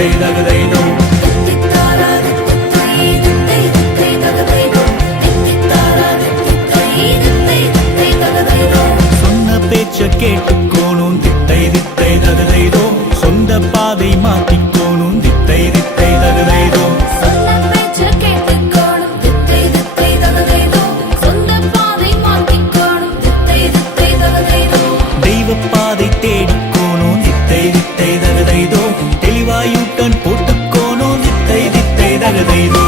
தித்தை தகதைதோ சொன்ன பேச்ச கேட்டுக்கோணும் தித்தை தித்தை தகதைதோ சொந்த பாதை மாத்திக்கோணும் தித்தை தித்தை தகதைதோ பாதை தேடிக்கோணும் தித்தை தித்தை தகதைதோ தெளிவாயூட்டன் போட்டுக்கோணும் தித்தை தித்தை தகதைதோ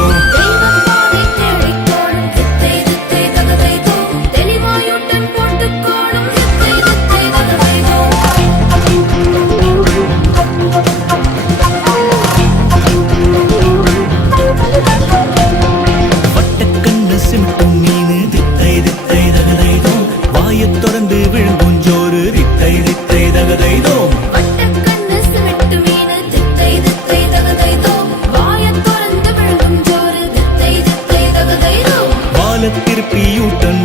வட்டக்கண்ணு சிமிட்டும் மீனு தித்தை தித்தை தகதைதோ வாயத் தொடர்ந்து விழுங்கும் ஜோறு தித்தை தித்தை தகதைதோ வாழத் திருப்பியூட்டன்